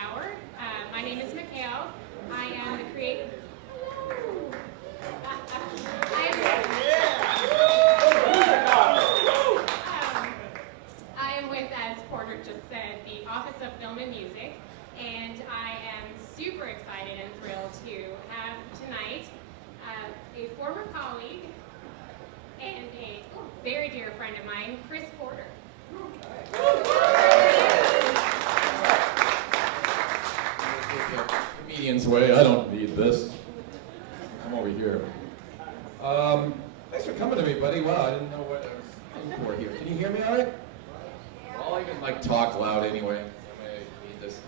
hour. My name is Mikhail. I am the creator. I am with, as Porter just said, the Office of Film and Music, and I am super excited and thrilled to have tonight a former colleague and a very dear friend of mine, Chris Porter. Comedian's way, I don't need this. Come over here. Thanks for coming to me, buddy. Wow, I didn't know what I was looking for here. Can you hear me all right? Well, I can talk loud anyway. I may need this.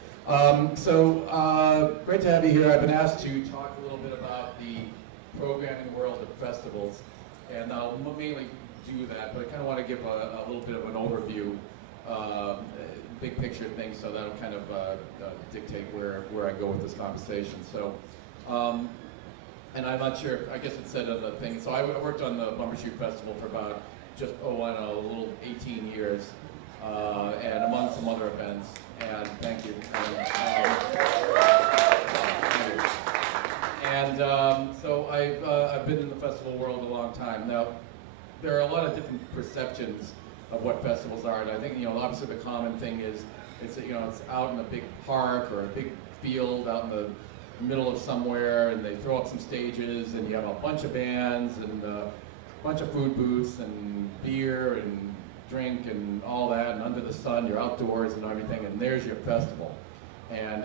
Great to have you here. I've been asked to talk a little bit about the programming world of festivals, and I'll mainly do that, but I kind of want to give a little bit of an overview, big picture thing, so that'll kind of dictate where I go with this conversation. So, and I'm not sure, I guess it said on the thing, so I worked on the Bumbershoot Festival for about just, a little 18 years, and among some other events, and thank you. So I've been in the festival world a long time. Now, there are a lot of different perceptions of what festivals are, and I think, obviously the common thing is it's out in a big park or a big field out in the middle of somewhere, and they throw up some stages, and you have a bunch of bands and a bunch of food booths and beer and drink and all that, and under the sun, you're outdoors and everything, and there's your festival. And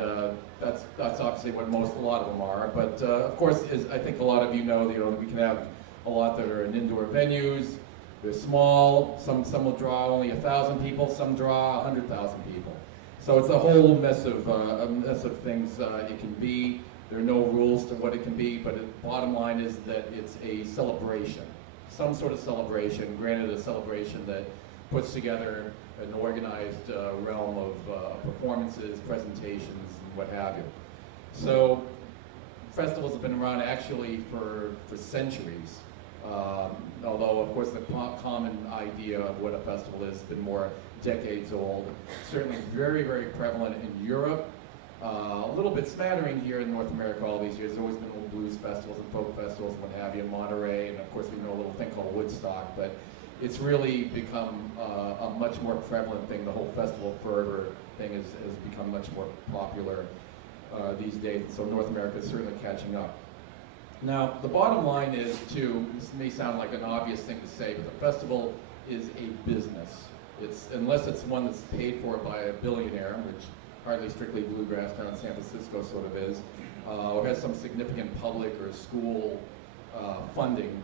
that's obviously what a lot of them are. But of course, as I think a lot of you know, we can have a lot that are in indoor venues. They're small. Some will draw only 1,000 people. Some draw 100,000 people. So it's a whole mess of things it can be. There are no rules to what it can be. But the bottom line is that it's a celebration, some sort of celebration. Granted, a celebration that puts together an organized realm of performances, presentations, and what have you. So festivals have been around actually for centuries. Although, of course, the common idea of what a festival is has been more decades old. Certainly very, very prevalent in Europe. A little bit smattering here in North America all these years. There's always been little blues festivals and folk festivals, what have you, in Monterey, and of course we know a little thing called Woodstock. But it's really become a much more prevalent thing. The whole festival fervor thing has become much more popular these days. So North America is certainly catching up. Now, the bottom line is, too, this may sound like an obvious thing to say, but the festival is a business. Unless it's one that's paid for by a billionaire, which hardly Strictly Bluegrass down in San Francisco sort of is, or has some significant public or school funding.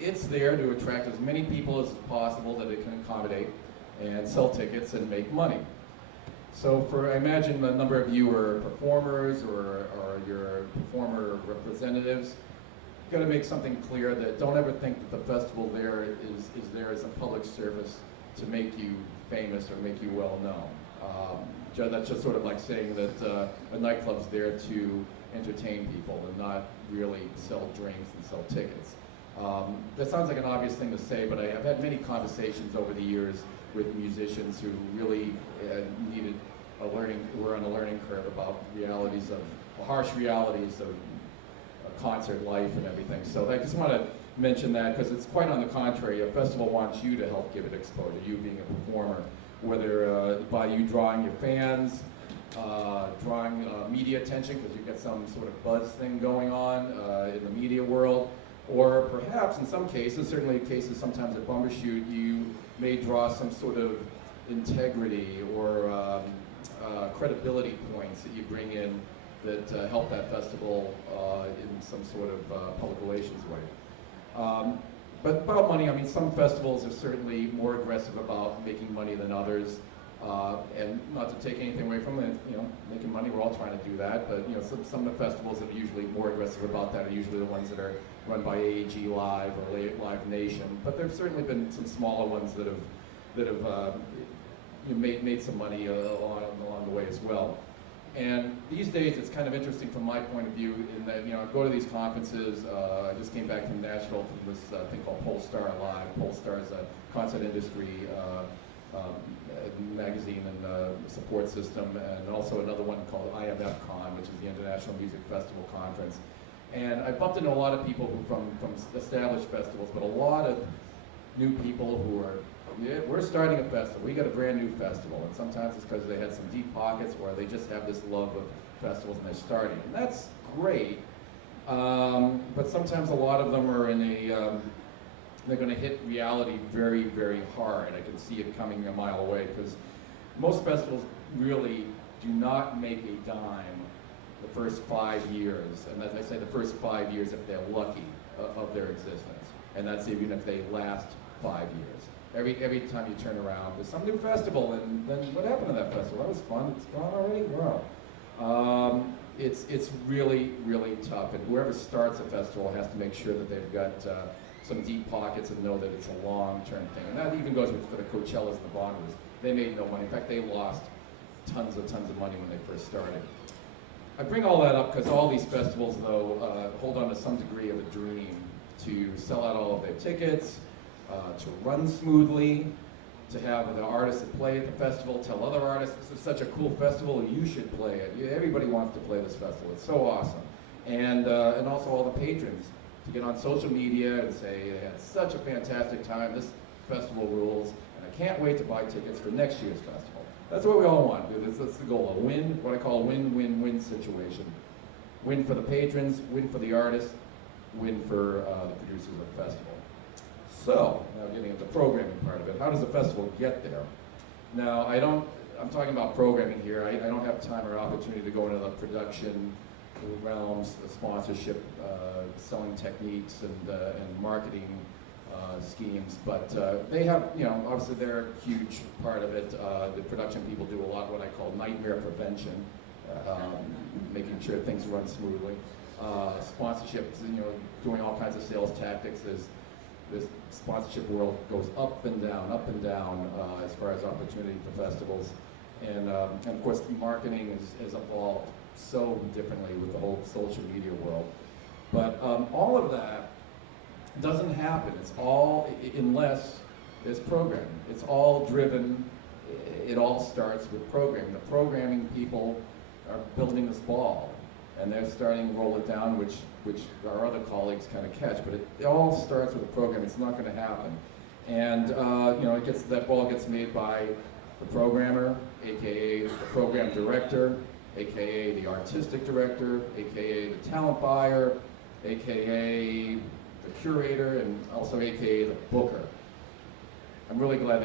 It's there to attract as many people as possible that it can accommodate and sell tickets and make money. So I imagine a number of you are performers or you're performer representatives. You've got to make something clear that don't ever think that the festival there is there as a public service to make you famous or make you well known. That's just sort of like saying that a nightclub's there to entertain people and not really sell drinks and sell tickets. That sounds like an obvious thing to say, but I have had many conversations over the years with musicians who really were on a learning curve about harsh realities of concert life and everything. So I just want to mention that because it's quite on the contrary. A festival wants you to help give it exposure, you being a performer, whether by you drawing your fans, drawing media attention because you've got some sort of buzz thing going on in the media world, or perhaps in some cases, certainly cases sometimes at Bumbershoot, you may draw some sort of integrity or credibility points that you bring in that help that festival in some sort of public relations way. But about money, I mean, some festivals are certainly more aggressive about making money than others. And not to take anything away from it, making money, we're all trying to do that. But some of the festivals that are usually more aggressive about that are usually the ones that are run by AEG Live or Live Nation. But there've certainly been some smaller ones that have made some money along the way as well. And these days, it's kind of interesting from my point of view in that, I go to these conferences. I just came back from Nashville from this thing called Polestar Live. Polestar is a concert industry magazine and support system, and also another one called IMF Con, which is the International Music Festival Conference. And I bumped into a lot of people from established festivals, but a lot of new people who are, yeah, we're starting a festival. We got a brand new festival, and sometimes it's because they had some deep pockets, or they just have this love of festivals and they're starting. And that's great, but sometimes a lot of them are in a, they're going to hit reality very, very hard. I can see it coming a mile away, because most festivals really do not make a dime the first 5 years, and as I say, the first 5 years if they're lucky of their existence, and that's even if they last 5 years. Every time you turn around, there's some new festival, and then what happened to that festival? That was fun. It's gone already? Wow. It's really, really tough, and whoever starts a festival has to make sure that they've got some deep pockets and know that it's a long-term thing. And that even goes for the Coachellas and the Bonnaroo. They made no money. In fact, they lost tons of money when they first started. I bring all that up because all these festivals, though, hold on to some degree of a dream to sell out all of their tickets, to run smoothly, to have the artists that play at the festival tell other artists, this is such a cool festival, you should play it. Everybody wants to play this festival. It's so awesome. And also all the patrons to get on social media and say, they had such a fantastic time, this festival rules, and I can't wait to buy tickets for next year's festival. That's what we all want. That's the goal, a win, what I call a win-win-win situation. Win for the patrons, win for the artists, win for the producers of the festival. So, now getting into the programming part of it, how does a festival get there? Now, I'm talking about programming here. I don't have time or opportunity to go into the production realms, the sponsorship, selling techniques, and marketing schemes, but they have, obviously they're a huge part of it. The production people do a lot what I call nightmare prevention, making sure things run smoothly. Sponsorship, doing all kinds of sales tactics. This sponsorship world goes up and down as far as opportunity for festivals. And of course, marketing has evolved so differently with the whole social media world. But all of that doesn't happen. It's all, unless there's programming. It's all driven, it all starts with programming. The programming people are building this ball, and they're starting to roll it down, which our other colleagues kind of catch, but it all starts with a program. It's not going to happen. And that ball gets made by the programmer, aka the program director, aka the artistic director, aka the talent buyer, aka the curator, and also aka the booker. I'm really glad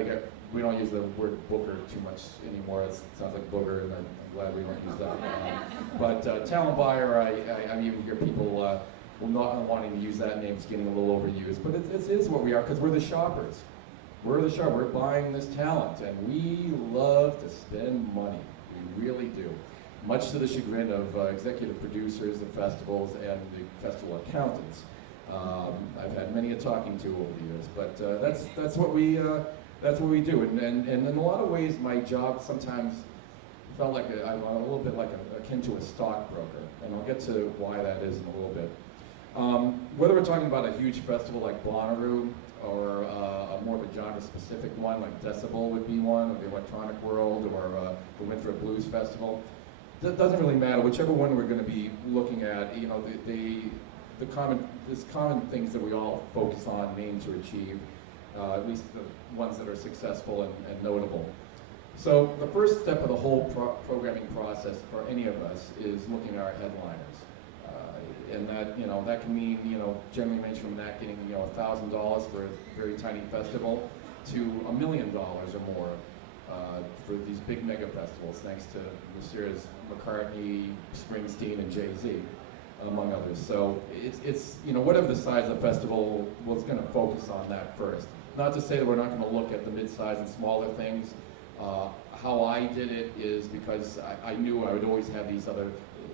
we don't use the word booker too much anymore. It sounds like booger, and I'm glad we don't use that. But talent buyer, I even hear people not wanting to use that name. It's getting a little overused, but it is what we are, because we're the shoppers. We're the shopper. We're buying this talent, and we love to spend money. We really do. Much to the chagrin of executive producers of festivals and the festival accountants. I've had many a talking to over the years, but that's what we do. And in a lot of ways, my job sometimes felt like I'm a little bit like akin to a stockbroker, and I'll get to why that is in a little bit. Whether we're talking about a huge festival like Bonnaroo, or a more of a genre-specific one like Decibel would be one, or the Electronic World, or the Winthrop Blues Festival, that doesn't really matter. Whichever one we're going to be looking at, the common things that we all focus on, aim to achieve, at least the ones that are successful and notable. So the first step of the whole programming process for any of us is looking at our headliners. And that can mean, generally range from that getting, $1,000 for a very tiny festival to $1 million or more for these big mega festivals, thanks to Messrs. McCartney, Springsteen, and Jay-Z, among others. So it's whatever the size of the festival, we're going to focus on that first. Not to say that we're not going to look at the mid-size and smaller things. How I did it is because I knew I would always have these other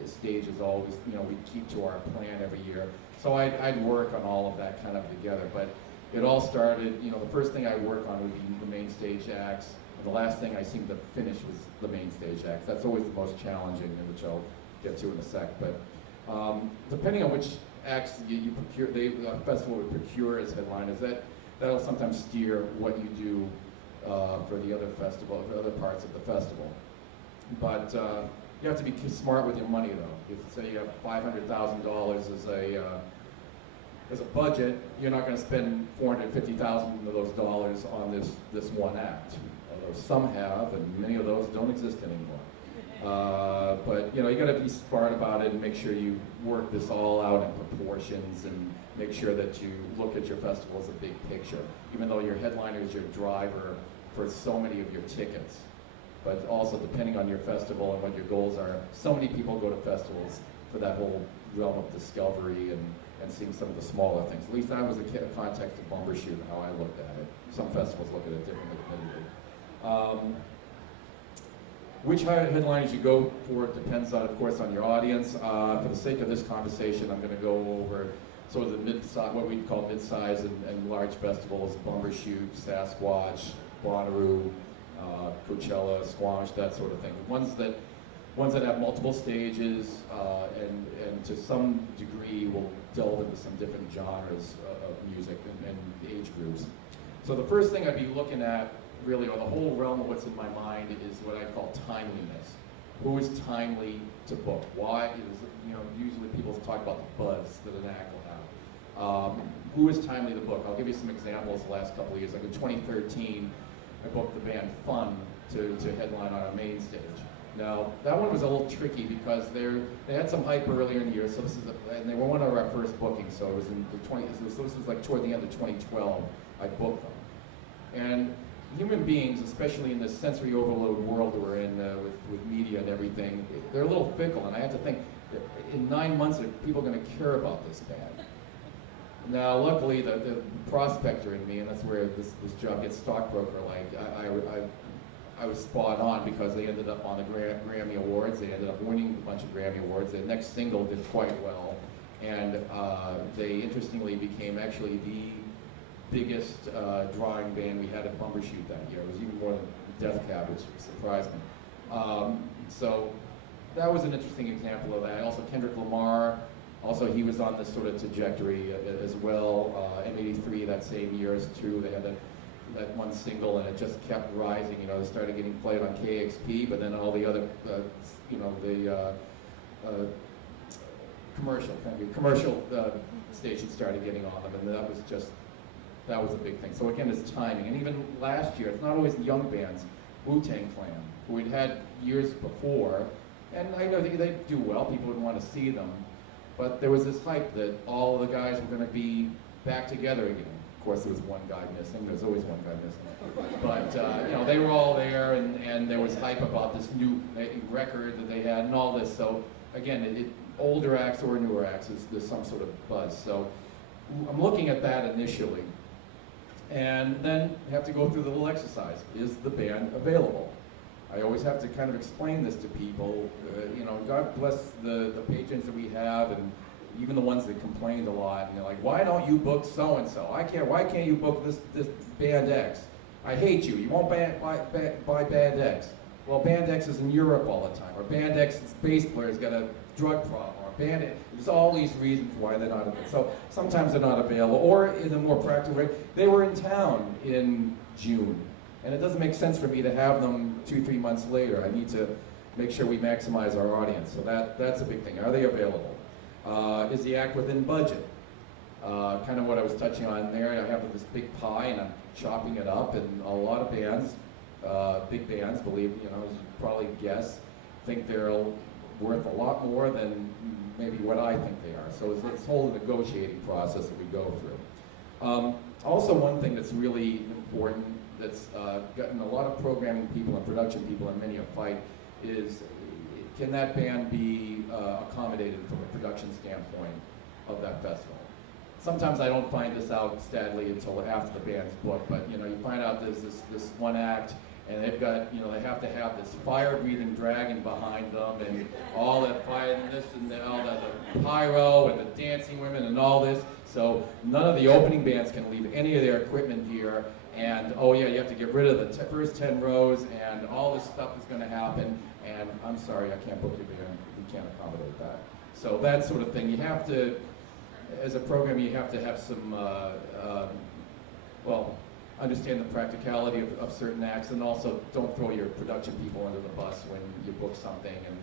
stages always, we keep to our plan every year. So I'd work on all of that kind of together. But it all started, the first thing I work on would be the main stage acts. And the last thing I seem to finish was the main stage acts. That's always the most challenging, which I'll get to in a sec. But depending on which acts you procure, the festival would procure as headliners, that'll sometimes steer what you do for the other festival, for other parts of the festival. But you have to be smart with your money, though. If say you have $500,000 as a budget, you're not going to spend $450,000 of those dollars on this one act. Although some have, and many of those don't exist anymore. But you got to be smart about it and make sure you work this all out in proportions and make sure that you look at your festival as a big picture, even though your headliner is your driver for so many of your tickets. But also, depending on your festival and what your goals are, so many people go to festivals for that whole realm of discovery and seeing some of the smaller things. At least that was the context of Bumbershoot and how I looked at it. Some festivals look at it differently, admittedly. Which headliners you go for depends on, of course, on your audience. For the sake of this conversation, I'm going to go over sort of the what we'd call mid-size and large festivals: Bumbershoot, Sasquatch, Bonnaroo, Coachella, Squamish, that sort of thing. Ones that have multiple stages and to some degree will delve into some different genres of music and age groups. So the first thing I'd be looking at, really, or the whole realm of what's in my mind, is what I call timeliness. Who is timely to book? Why is, usually people talk about the buzz that an act will have. Who is timely to book? I'll give you some examples the last couple of years. Like in 2013, I booked the band Fun to headline on our main stage. Now, that one was a little tricky because they had some hype earlier in the year, so and they were one of our first bookings, so it was in this was like toward the end of 2012, I booked them. And human beings, especially in this sensory overload world that we're in with media and everything, they're a little fickle, and I had to think, in 9 months, are people going to care about this band? Now, luckily, the prospector in me, and that's where this job gets stockbroker-like, I was spot on because they ended up on the Grammy Awards. They ended up winning a bunch of Grammy Awards. Their next single did quite well, and they interestingly became actually the biggest drawing band we had at Bumbershoot that year. It was even more than Death Cab, which surprised me. So that was an interesting example of that. Also, Kendrick Lamar, also he was on this sort of trajectory as well. M83 that same year as too. They had that one single, and it just kept rising. They started getting played on KXP, but then all the other, commercial stations started getting on them, and that was a big thing. So again, it's timing. And even last year, it's not always the young bands. Wu-Tang Clan, who we'd had years before, and I know they do well. People would want to see them, but there was this hype that all of the guys were going to be back together again. Of course, there was one guy missing. There's always one guy missing. But they were all there, and there was hype about this new record that they had and all this. So again, older acts or newer acts, there's some sort of buzz. So I'm looking at that initially, and then have to go through the little exercise. Is the band available? I always have to kind of explain this to people. God bless the patrons that we have, and even the ones that complained a lot, and they're like, why don't you book so-and-so? Why can't you book this band X? I hate you. You won't buy band X. Well, band X is in Europe all the time, or band X's bass player's got a drug problem, or band X. There's all these reasons why they're not available. So sometimes they're not available, or in a more practical way, they were in town in June, and it doesn't make sense for me to have them 2-3 months later. I need to make sure we maximize our audience. So that's a big thing. Are they available? Is the act within budget? Kind of what I was touching on there. I have this big pie and I'm chopping it up, and a lot of bands, big bands, as you probably guess, think they're worth a lot more than maybe what I think they are. So it's this whole negotiating process that we go through. Also, one thing that's really important that's gotten a lot of programming people and production people in many a fight is, can that band be accommodated from a production standpoint of that festival? Sometimes I don't find this out, sadly, until after the band's booked, but you find out there's this one act, and they've got, they have to have this fire-breathing dragon behind them, and all that fire, and this, and all that, the pyro, and the dancing women, and all this. So none of the opening bands can leave any of their equipment here, and oh yeah, you have to get rid of the first 10 rows, and all this stuff is going to happen, and I'm sorry, I can't book your band. We can't accommodate that. So that sort of thing, you have to, as a program, you have to have some, understand the practicality of certain acts, and also don't throw your production people under the bus when you book something and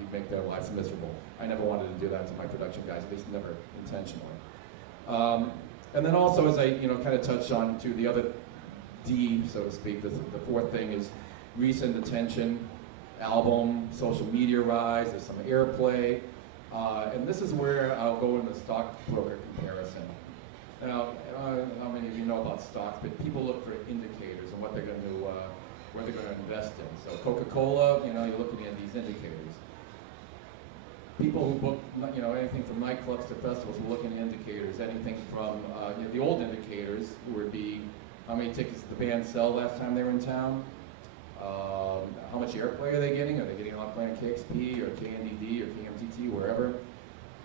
you make their lives miserable. I never wanted to do that to my production guys, at least never intentionally. And then also, as I kind of touched on to the other D, so to speak, the fourth thing is recent attention, album, social media rise, there's some airplay, and this is where I'll go in the stockbroker comparison. Now, I don't know how many of you know about stocks, but people look for indicators and what they're going to, where they're going to invest in. So Coca-Cola, you're looking at these indicators. People who book, anything from nightclubs to festivals are looking at indicators. Anything from the old indicators would be how many tickets did the band sell last time they were in town, how much airplay are they getting? Are they getting a lot playing KXP or KNDD or KMTT, wherever?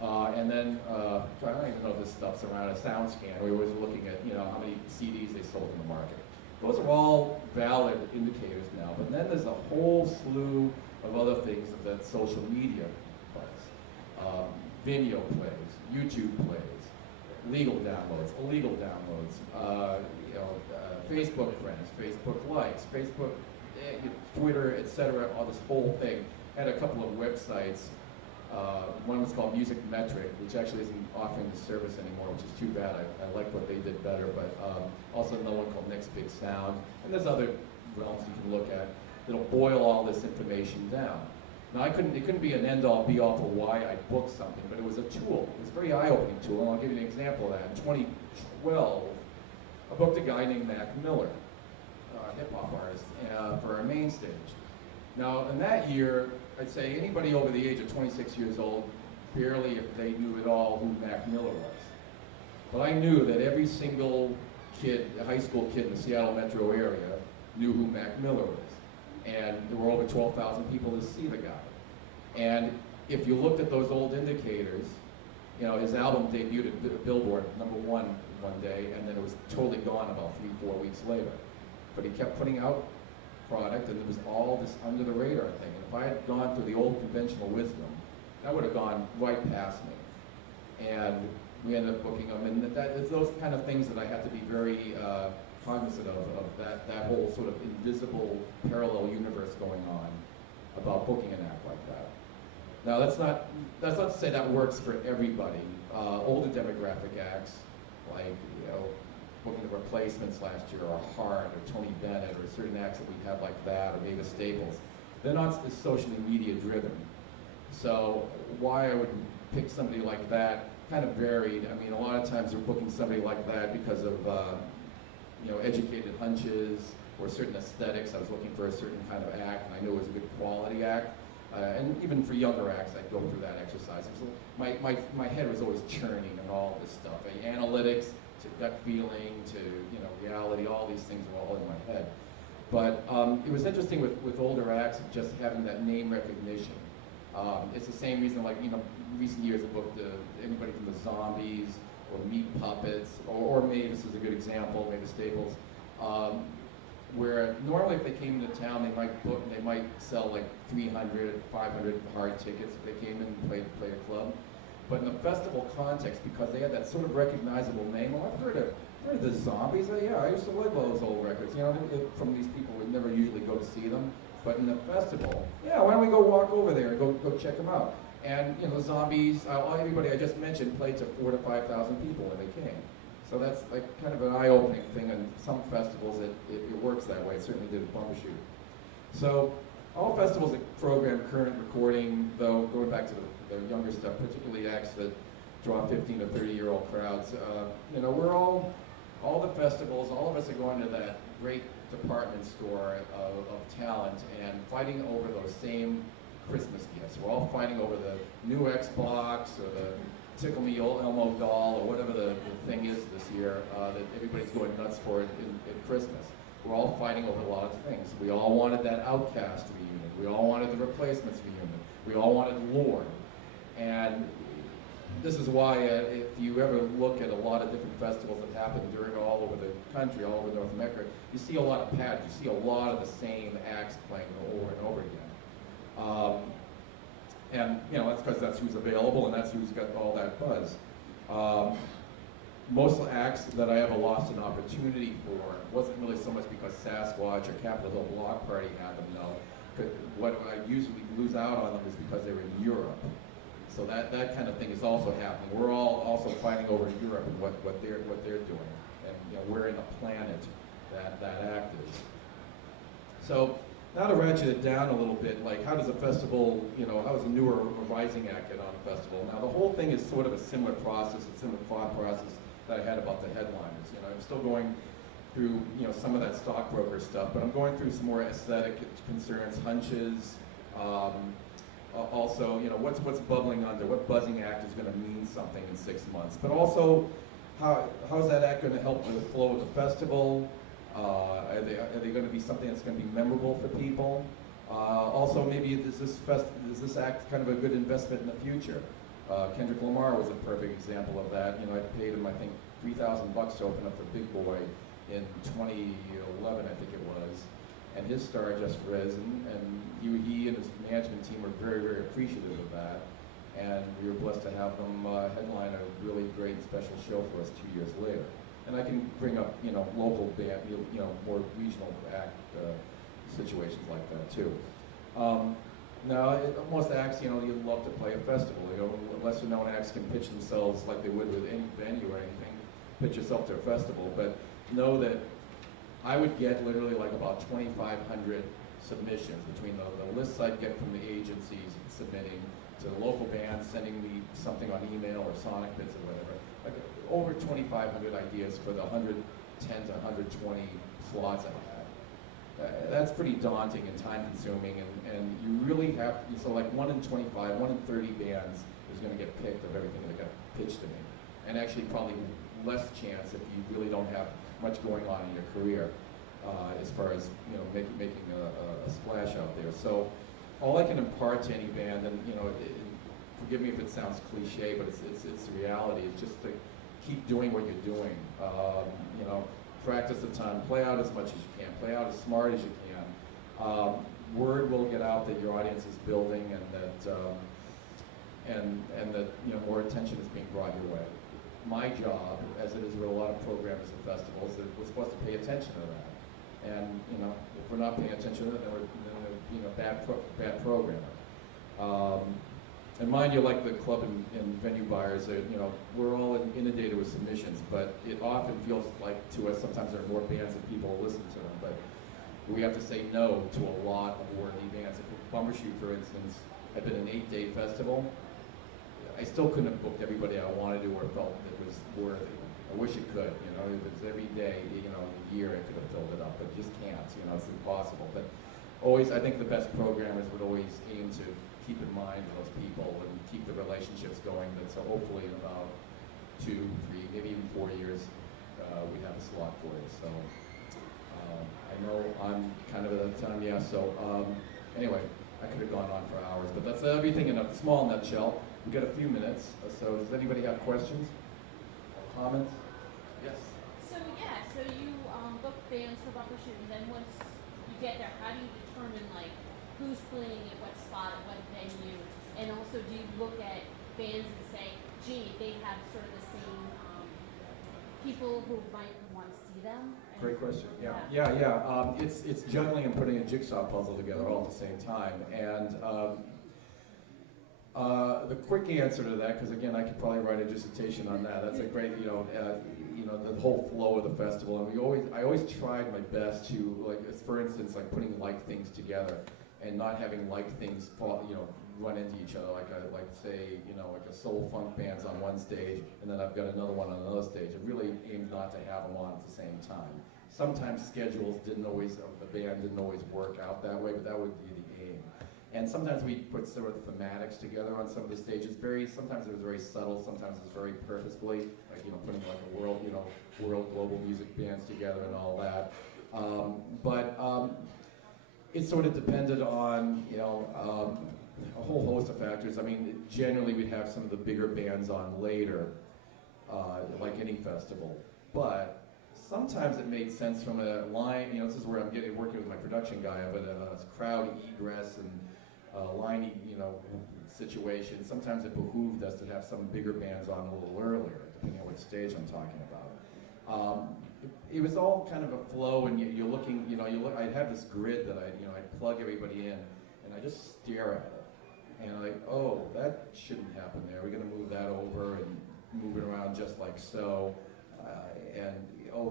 And then, I don't even know if this stuff's around, a sound scan. We were looking at, how many CDs they sold in the market. Those are all valid indicators now, but then there's a whole slew of other things that social media plays. Vimeo plays, YouTube plays, legal downloads, illegal downloads, Facebook friends, Facebook likes, Facebook, Twitter, etc. All this whole thing. I had a couple of websites. One was called Music Metric, which actually isn't offering the service anymore, which is too bad. I like what they did better, but also another one called Next Big Sound. And there's other realms you can look at that'll boil all this information down. Now, it couldn't be an end-all, be-all for why I booked something, but it was a tool. It was a very eye-opening tool, and I'll give you an example of that. In 2012, I booked a guy named Mac Miller, a hip-hop artist, for our main stage. Now, in that year, I'd say anybody over the age of 26 years old, barely if they knew at all who Mac Miller was. But I knew that every single kid, high school kid in the Seattle metro area, knew who Mac Miller was. And there were over 12,000 people to see the guy. And if you looked at those old indicators, his album debuted at Billboard #1 one day, and then it was totally gone about 3-4 weeks later. But he kept putting out product, and there was all this under the radar thing. And if I had gone through the old conventional wisdom, that would have gone right past me. And we ended up booking him, and it's those kind of things that I have to be very cognizant of that whole sort of invisible parallel universe going on about booking an act like that. Now, that's not to say that works for everybody. Older demographic acts, like booking the Replacements last year, or Heart, or Tony Bennett, or certain acts that we have like that, or Mavis Staples, they're not as socially media driven. So why I would pick somebody like that kind of varied. I mean, a lot of times we're booking somebody like that because of educated hunches or certain aesthetics. I was looking for a certain kind of act, and I knew it was a good quality act. And even for younger acts, I'd go through that exercise. My head was always churning and all this stuff. Analytics to gut feeling to reality, all these things were all in my head. But it was interesting with older acts, just having that name recognition. It's the same reason, like recent years I booked anybody from the Zombies or Meat Puppets, or Mavis is a good example, Mavis Staples, where normally if they came into town, they might sell like 300, 500 hard tickets if they came in and played a club. But in the festival context, because they had that sort of recognizable name, I've heard of the Zombies. Yeah, I used to live those old records. From these people, we'd never usually go to see them. But in the festival, yeah, why don't we go walk over there and go check them out? And the Zombies, everybody I just mentioned played to 4,000 to 5,000 people when they came. So that's like kind of an eye-opening thing. And some festivals, it works that way. It certainly did at Bumbershoot. So all festivals that program current recording, though, going back to the younger stuff, particularly acts that draw 15 to 30-year-old crowds, we're all the festivals, all of us are going to that great department store of talent and fighting over those same Christmas gifts. We're all fighting over the new Xbox or the Tickle Me Elmo doll or whatever the thing is this year that everybody's going nuts for in Christmas. We're all fighting over a lot of things. We all wanted that Outcast reunion. We all wanted the Replacements reunion. We all wanted Lorde. And this is why if you ever look at a lot of different festivals that happen all over the country, all over North America, you see a lot of patterns. You see a lot of the same acts playing over and over again. And that's because that's who's available and that's who's got all that buzz. most acts that I ever lost an opportunity for wasn't really so much because Sasquatch or Capitol Hill Block Party had them, no. What I usually lose out on them is because they're in Europe. So that kind of thing is also happening. We're all also fighting over Europe and what they're doing, and you know, we're in a planet that act is. So now to ratchet it down a little bit, like how does a festival, you know, how does a newer or rising act get on a festival? Now the whole thing is sort of a similar process, a similar thought process that I had about the headliners. You know, I'm still going through, you know, some of that stockbroker stuff, but I'm going through some more aesthetic concerns, hunches. Also, you know, what's bubbling under? What buzzing act is going to mean something in 6 months? But also, how's that act going to help with the flow of the festival? Are they going to be something that's going to be memorable for people? Also, maybe is this act kind of a good investment in the future? Kendrick Lamar was a perfect example of that. You know, I paid him, I think, $3,000 to open up for Big Boy in 2011, I think it was. And his star just risen, and he and his management team were very, very appreciative of that. And we were blessed to have them headline a really great special show for us 2 years later. And I can bring up, you know, local band, you know, more regional act situations like that too. Now, most acts, you know, you'd love to play a festival. You know, lesser known acts can pitch themselves like they would with any venue or anything. Pitch yourself to a festival, but know that I would get literally like about 2,500 submissions between the lists I'd get from the agencies submitting to the local bands sending me something on email or Sonic Bits or whatever. Like over 2,500 ideas for the 110 to 120 slots I had. That's pretty daunting and time consuming, and you really have to, so like 1 in 25, 1 in 30 bands is going to get picked of everything that got pitched to me. And actually probably less chance if you really don't have much going on in your career as far as, you know, making a splash out there. So all I can impart to any band, and you know, forgive me if it sounds cliche, but it's the reality. It's just to keep doing what you're doing. You know, practice a ton, play out as much as you can, play out as smart as you can. Word will get out that your audience is building, and that that, you know, more attention is being brought your way. My job, as it is with a lot of programs and festivals, is that we're supposed to pay attention to that. And you know, if we're not paying attention to it, then we're you know, bad programmer. And mind you, like the club and venue buyers, you know, we're all inundated with submissions, but it often feels like to us sometimes there are more bands than people listen to them. But we have to say no to a lot of worthy bands. If Bumbershoot, for instance, had been an 8-day festival, I still couldn't have booked everybody I wanted to or felt it was worthy. I wish it could, you know, if it was every day, you know, in a year I could have filled it up, but you just can't, you know, it's impossible. But always, I think the best programmers would always aim to keep in mind those people and keep the relationships going. That so hopefully in about 2, 3, maybe even 4 years, we have a slot for you. So I know I'm kind of at that time, yeah. So anyway, I could have gone on for hours, but that's everything in a small nutshell. We've got a few minutes, so does anybody have questions or comments? Yes? So you book bands for Bumbershoot, and then once you get there, how do you determine like who's playing at what spot at what venue? And also, do you look at bands and say, gee, they have sort of the same people who might want to see them? And Great question. Yeah. It's juggling and putting a jigsaw puzzle together all at the same time. And the quick answer to that, because again, I could probably write a dissertation on that. That's a great, you know, the whole flow of the festival. And I always tried my best to, like, for instance, like putting like things together and not having like things fall, you know, run into each other. Like say, you know, like a soul funk band's on one stage, and then I've got another one on another stage. I really aimed not to have them on at the same time. Sometimes schedules didn't always, the band didn't always work out that way, but that would be the aim. And sometimes we put sort of thematics together on some of the stages. Sometimes it was very subtle, sometimes it was very purposefully, like, you know, putting like a world global music bands together and all that. It sort of depended on, you know, a whole host of factors. I mean, generally we'd have some of the bigger bands on later, like any festival. But sometimes it made sense from a line, you know, this is where I'm working with my production guy of a crowd egress and liney, situation. Sometimes it behooved us to have some bigger bands on a little earlier, depending on what stage I'm talking about. It was all kind of a flow, and you're looking, I'd have this grid that I'd plug everybody in, and I just stare at it. And like, oh, that shouldn't happen there. We're going to move that over and move it around just like so.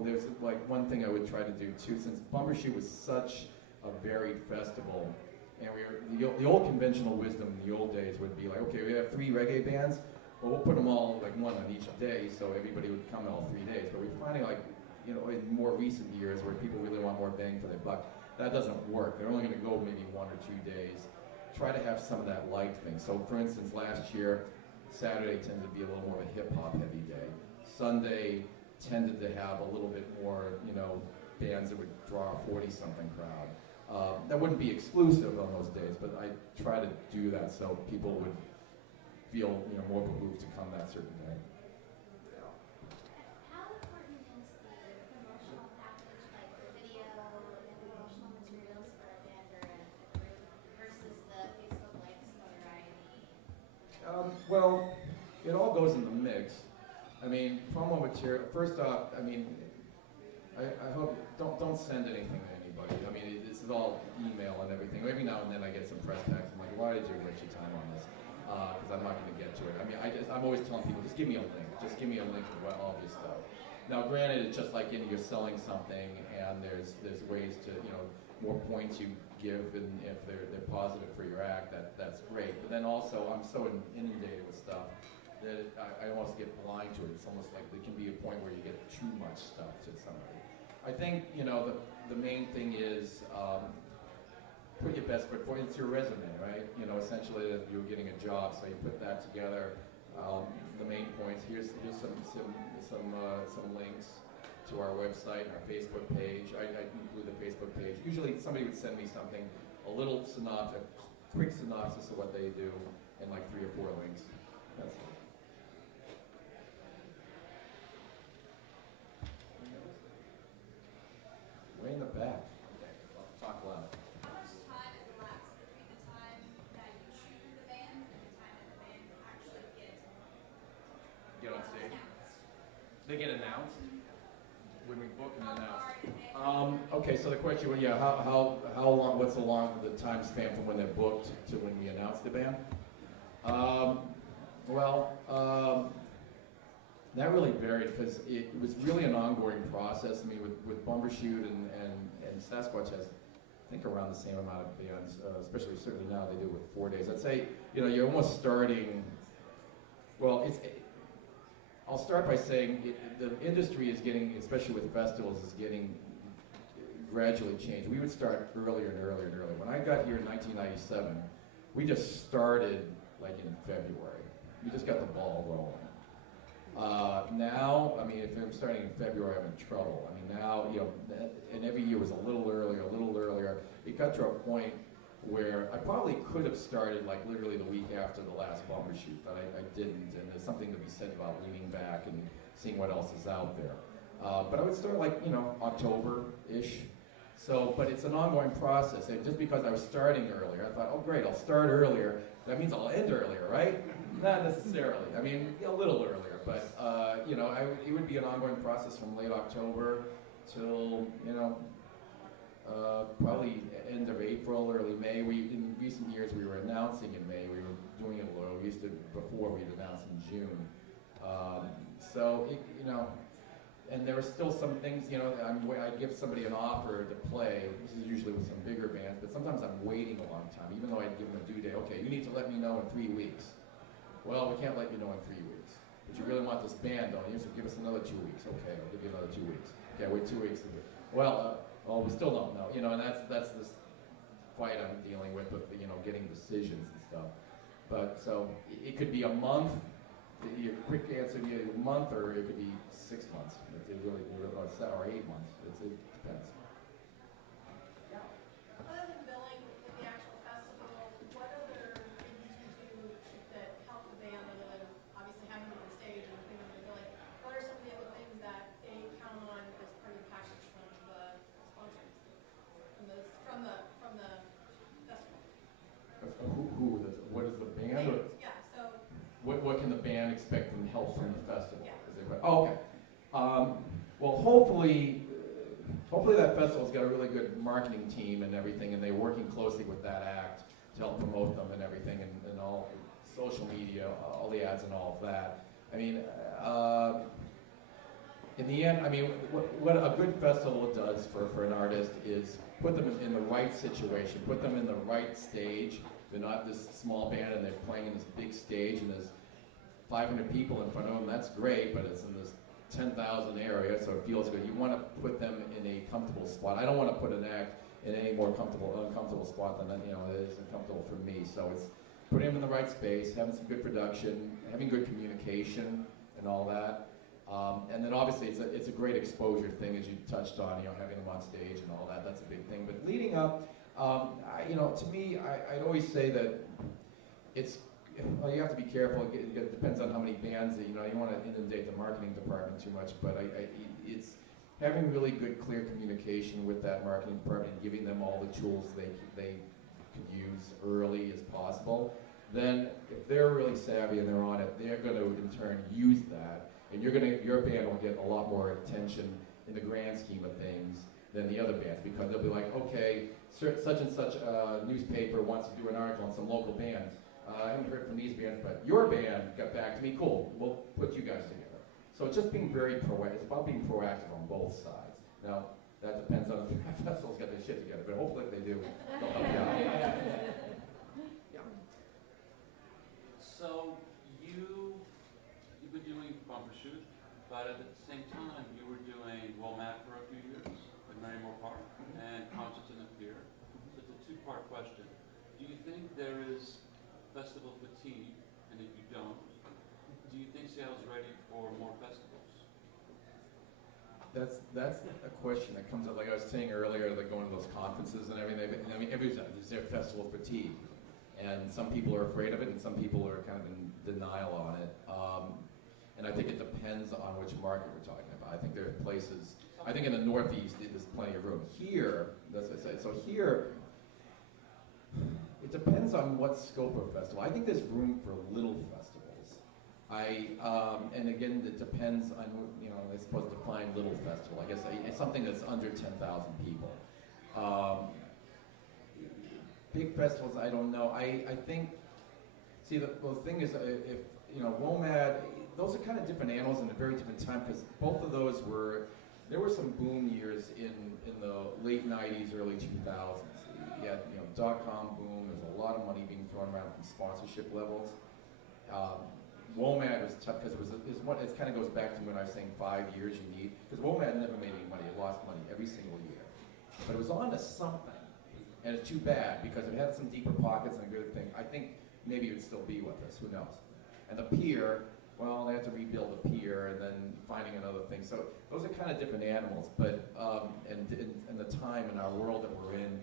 There's like one thing I would try to do too, since Bumbershoot was such a varied festival, and the old conventional wisdom in the old days would be like, okay, we have 3 reggae bands, well, we'll put them all like one on each day, so everybody would come all 3 days. But we're finding like, in more recent years where people really want more bang for their buck, that doesn't work. They're only going to go maybe 1 or 2 days. Try to have some of that light thing. So for instance, last year, Saturday tended to be a little more of a hip-hop heavy day. Sunday tended to have a little bit more, bands that would draw a 40-something crowd. That wouldn't be exclusive on those days, but I try to do that so people would feel, more behooved to come that certain day. How important is the promotional package, like the video and promotional materials for a band or a group versus the Facebook likes notoriety? Well, it all goes in the mix. I mean, promo material, first off, I hope, don't send anything to anybody. I mean, this is all email and everything. Every now and then I get some press packs. I'm like, why did you waste your time on this? Because I'm not going to get to it. I mean, I'm always telling people, just give me a link. Just give me a link to all this stuff. Now, granted, it's just like you're selling something, and there's ways to, more points you give, and if they're positive for your act, that's great. But then also, I'm so inundated with stuff that I almost get blind to it. It's almost like there can be a point where you get too much stuff to somebody. I think, the main thing is put your best foot forward. It's your resume, right? Essentially that you're getting a job, so you put that together. The main points. Here's some links to our website and our Facebook page. I include the Facebook page. Usually somebody would send me something, a little synopsis, a quick synopsis of what they do, and like 3 or 4 links. That's it. Way in the back. Talk loud. How much time is elapsed between the time that you choose the bands and the time that the bands actually Get on stage. announced? They get announced when we book and How announce. far in advance? Okay, so the question was, how long? What's the time span from when they're booked to when we announce the band? That really varied because it was really an ongoing process. I mean, with Bumbershoot and Sasquatch has, I think, around the same amount of bands, especially certainly now they do it with 4 days. I'd say, you're almost starting, I'll start by saying the industry is getting, especially with festivals, is getting gradually changed. We would start earlier and earlier and earlier. When I got here in 1997, we just started like in February. We just got the ball rolling. Now, I mean, if I'm starting in February, I'm in trouble. I mean, now, and every year was a little earlier. It got to a point where I probably could have started like literally the week after the last Bumbershoot, but I didn't. And there's something to be said about leaning back and seeing what else is out there. But I would start like, October-ish. So, but it's an ongoing process. And just because I was starting earlier, I thought, oh great, I'll start earlier. That means I'll end earlier, right? Not necessarily. I mean, a little earlier. But, it would be an ongoing process from late October till, probably end of April, early May. In recent years, we were announcing in May. We were doing it a little. Before we'd announce in June. And there were still some things, I give somebody an offer to play. This is usually with some bigger bands, but sometimes I'm waiting a long time, even though I'd give them a due date. Okay, you need to let me know in 3 weeks. Well, we can't let you know in 3 weeks. But you really want this band, don't you? So give us another 2 weeks. Okay, I'll give you another 2 weeks. Okay, wait 2 weeks. Well, we still don't know. And that's this fight I'm dealing with getting decisions and stuff. But so it could be a month. Your quick answer would be a month, or it could be 6 months. It really, or 8 months. It depends. Other than billing at the actual festival, what other things do you do that help the band other than obviously having them on stage and putting them in the billing? What are some of the other things that they count on as part of the package from the sponsors, from the festival? Who hopefully that festival's got a really good marketing team and everything, and they're working closely with that act to help promote them and everything, and all social media, all the ads and all of that. I mean, in the end, I mean, what a good festival does for an artist is put them in the right situation, put them in the right stage. They're not this small band and they're playing in this big stage and there's 500 people in front of them. That's great, but it's in this 10,000 area, so it feels good. You want to put them in a comfortable spot. I don't want to put an act in any more uncomfortable spot than it is uncomfortable for me. So it's putting them in the right space, having some good production, having good communication, and all that. And then obviously it's a great exposure thing, as you touched on, having them on stage and all that. That's a big thing. But leading up, to me, I'd always say that you have to be careful. It depends on how many bands that, you don't want to inundate the marketing department too much, but it's having really good, clear communication with that marketing department and giving them all the tools they could use early as possible. Then, if they're really savvy and they're on it, they're going to, in turn, use that, and your band will get a lot more attention in the grand scheme of things than the other bands, because they'll be like, okay, such and such a newspaper wants to do an article on some local bands. I haven't heard from these bands, but your band got back to me. Cool, we'll put you guys together. So it's just being very proactive. It's about being proactive on both sides. Now, that depends on if the festivals get their shit together, but hopefully if they do, they'll help you out. Yeah. So you've been doing Bumper Shoot, but at the same time you were doing WOMAD for a few years at Marymore Park and concerts in the pier. So it's a two-part question. Do you think there is festival fatigue, and if you don't, do you think Seattle's ready for more festivals? That's a question that comes up. Like I was saying earlier, like going to those conferences and everything. I mean, is there festival fatigue? And some people are afraid of it, and some people are kind of in denial on it. And I think it depends on which market we're talking about. I think there are places. I think in the Northeast there's plenty of room. Here, as I say, so here. It depends on what scope of festival. I think there's room for little festivals. And again, it depends on, I suppose define little festival. I guess it's something that's under 10,000 people. Big festivals, I don't know. I think, see, the thing is, if, WOMAD, those are kind of different animals in a very different time, because both of those there were some boom years in the late 90s, early 2000s. You had, dot-com boom. There's a lot of money being thrown around from sponsorship levels. WOMAD was tough because it kind of goes back to when I was saying 5 years you need, because WOMAD never made any money. It lost money every single year. But it was on to something, and it's too bad because it had some deeper pockets and a good thing. I think maybe it would still be with us. Who knows? And the pier, well, they had to rebuild the pier and then finding another thing. So those are kind of different animals. But and the time in our world that we're in,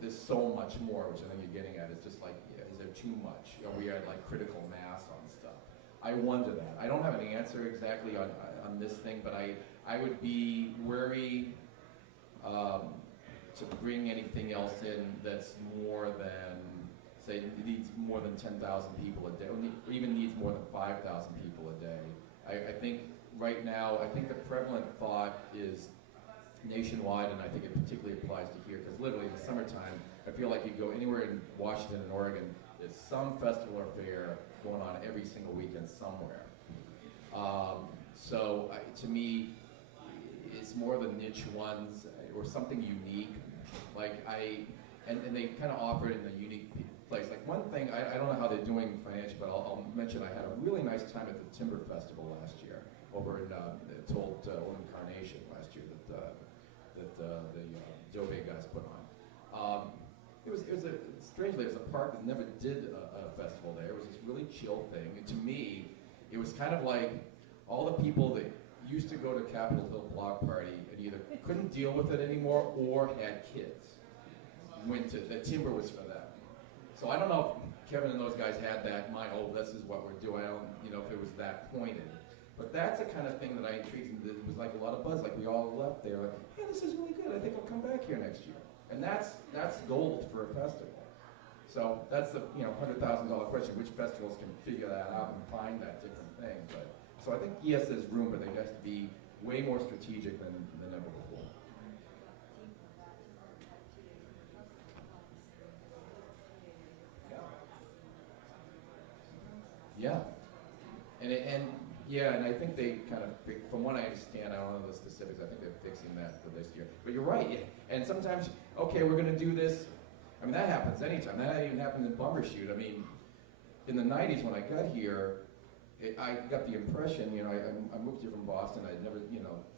there's so much more, which I think you're getting at. It's just like, is there too much? Are we at like critical mass on stuff? I wonder that. I don't have an answer exactly on this thing, but I would be wary to bring anything else in that's more than, say, needs more than 10,000 people a day, or even needs more than 5,000 people a day. I think right now, the prevalent thought is nationwide, and I think it particularly applies to here, because literally in the summertime, I feel like you go anywhere in Washington and Oregon, there's some festival or fair going on every single weekend somewhere. To me, it's more the niche ones or something unique. And they kind of offer it in a unique place. Like one thing, I don't know how they're doing financially, but I'll mention I had a really nice time at the Timber Festival last year over in Old Incarnation last year that the Dove guys put on. Strangely, it was a park that never did a festival there. It was this really chill thing. And to me, it was kind of like all the people that used to go to Capitol Hill Block Party and either couldn't deal with it anymore or had kids. The Timber was for them. So I don't know if Kevin and those guys had that in mind, this is what we're doing. I don't, if it was that pointed. But that's the kind of thing that I intrigued, and it was like a lot of buzz, like we all left there, like, yeah, this is really good, I think I'll come back here next year. And that's gold for a festival. So that's the $100,000 question, which festivals can figure that out and find that different thing. So I think, yes, there's room, but there has to be way more strategic than ever before. Yeah. And I think they kind of, from what I understand, I don't know the specifics, I think they're fixing that for this year. But you're right, yeah. And sometimes, okay, we're gonna do this. I mean, that happens anytime. That even happened in Bumbershoot. I mean, in the 90s when I got here, I got the impression, I moved here from Boston. I'd never,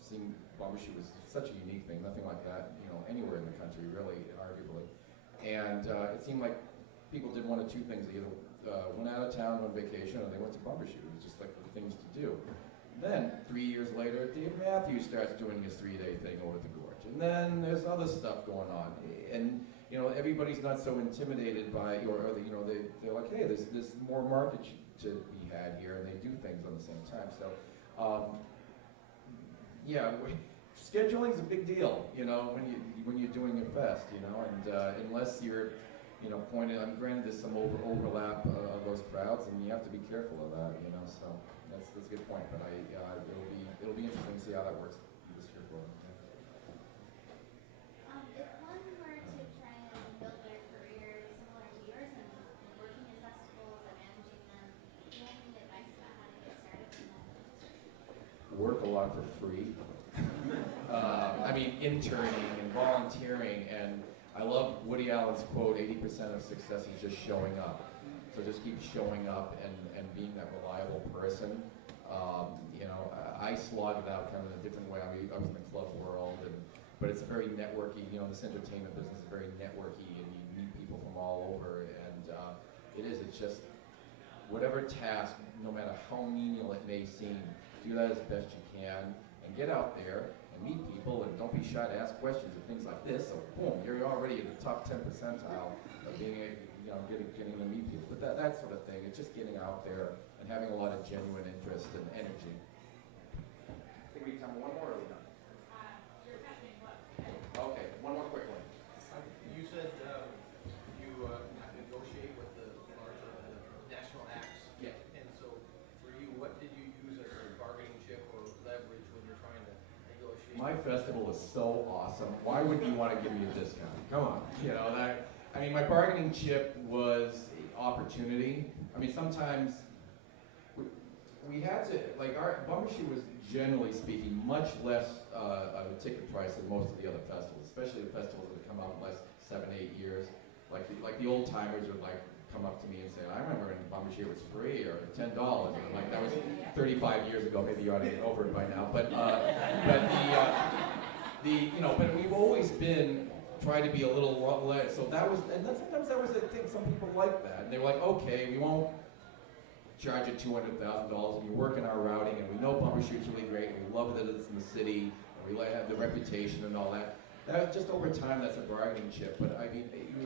seen Bumbershoot was such a unique thing, nothing like that, anywhere in the country, really, arguably. And it seemed like people did one of two things. They either went out of town on vacation or they went to Bumbershoot. It was just like the things to do. Then, 3 years later, Dave Matthews starts doing his 3-day thing over at the Gorge. And then there's other stuff going on. And, everybody's not so intimidated by, they're like, hey, there's more market to be had here, and they do things on the same time. So, scheduling's a big deal, when you're doing a fest, and unless you're, granted there's some overlap of those crowds, and you have to be careful of that, so that's a good point, but it'll be interesting to see how that works this year for them. If one were to try and build their career similar to yours and working in festivals and managing them, do you have any advice about how to get started in that? Work a lot for free. Interning and volunteering, and I love Woody Allen's quote, 80% of success is just showing up. So just keep showing up and being that reliable person. I slotted out kind of in a different way. I was in the club world, but it's a very networky, this entertainment business is very networky, and you meet people from all over, and it's just whatever task, no matter how menial it may seem, do that as best you can, and get out there and meet people, and don't be shy to ask questions and things like this. So boom, you're already in the top 10 percentile of being, getting to meet people. But that sort of thing, it's just getting out there and having a lot of genuine interest and energy. I think we have time for one more, or are we done? Okay, one more quick one. You said you negotiate with the larger national acts. Yeah. And so for you, what did you use as a bargaining chip or leverage when you're trying to negotiate? My festival is so awesome. Why wouldn't you want to give me a discount? Come on. My bargaining chip was opportunity. Sometimes we had to, our Bumbershoot was generally speaking much less of a ticket price than most of the other festivals, especially the festivals that have come out in the last 7-8 years. Like the old timers would come up to me and say, I remember when Bumbershoot was free or $10. And I'm like, that was 35 years ago. Maybe you ought to get over it by now. But we've always been trying to be a little less. So that was, and then sometimes that was a thing. Some people like that, and they were like, okay, we won't charge you $200,000, and you're working our routing, and we know Bumbershoot's really great, and we love that it's in the city, and we have the reputation and all that. That just over time, that's a bargaining chip. But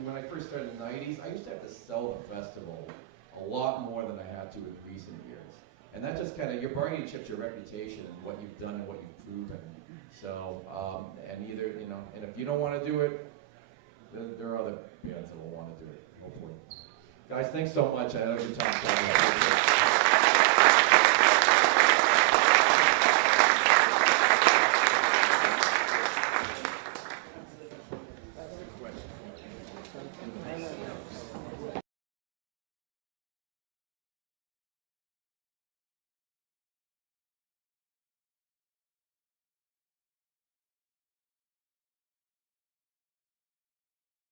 when I first started in the 90s, I used to have to sell the festival a lot more than I had to in recent years. And that just kind of, your bargaining chip's your reputation and what you've done and what you've proven. So, and if you don't want to do it, there are other bands that will want to do it, hopefully. Guys, thanks so much. I had a good time.